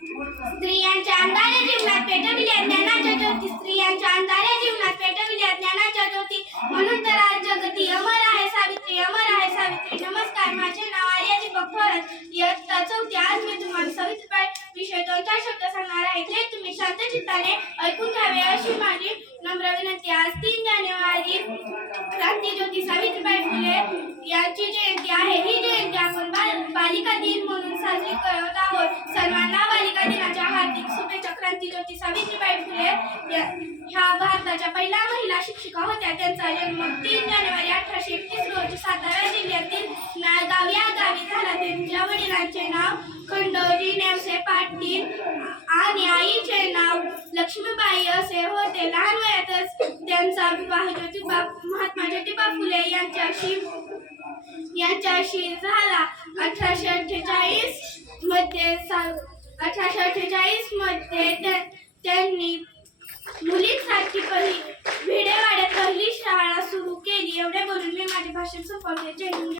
स्त्रियांच्या अंधाऱ्या जीवनात पेटविल्या ज्ञानाच्या ज्योती स्त्रियांच्या अंधाऱ्या जीवनात पेटविल्या ज्ञानाच्या ज्योती. म्हणून तर आज जगती अमर आहे सावित्री अमर आहे सावित्री. नमस्कार माझे नाव आर्या दीपक थोरात इयत्ता चौथी आज मी तुम्हाला सावित्रीबाई विषय दोन चार शब्द सांगणार आहे. ते तुम्ही शांत चित्ताने ऐकून घ्यावे अशी माझी नम्र विनंती. आज तीन जानेवारी क्रांती ज्योती सावित्रीबाई शुभेच्छा ज्योती सावित्रीबाई फुले ह्या भारताच्या पहिल्या महिला शिक्षिका होत्या. त्यांचा जन्म तीन जानेवारी अठराशे एकतीस रोजी सातारा जिल्ह्यातील नायगाव या गावी झाला. त्यांच्या वडिलांचे नाव खंडोजी नेवसे पाटील आणि आईचे नाव लक्ष्मीबाई असे होते. लहान वयातच त्यांचा विवाह ज्योतिबा महात्मा ज्योतिबा फुले यांच्याशी यांच्याशी झाला. अठराशे अठ्ठेचाळीसमध्ये अठराशे अठ्ठेचाळीसमध्ये एवढे बोलून मी माझे भाषण संपवते जय हिंद.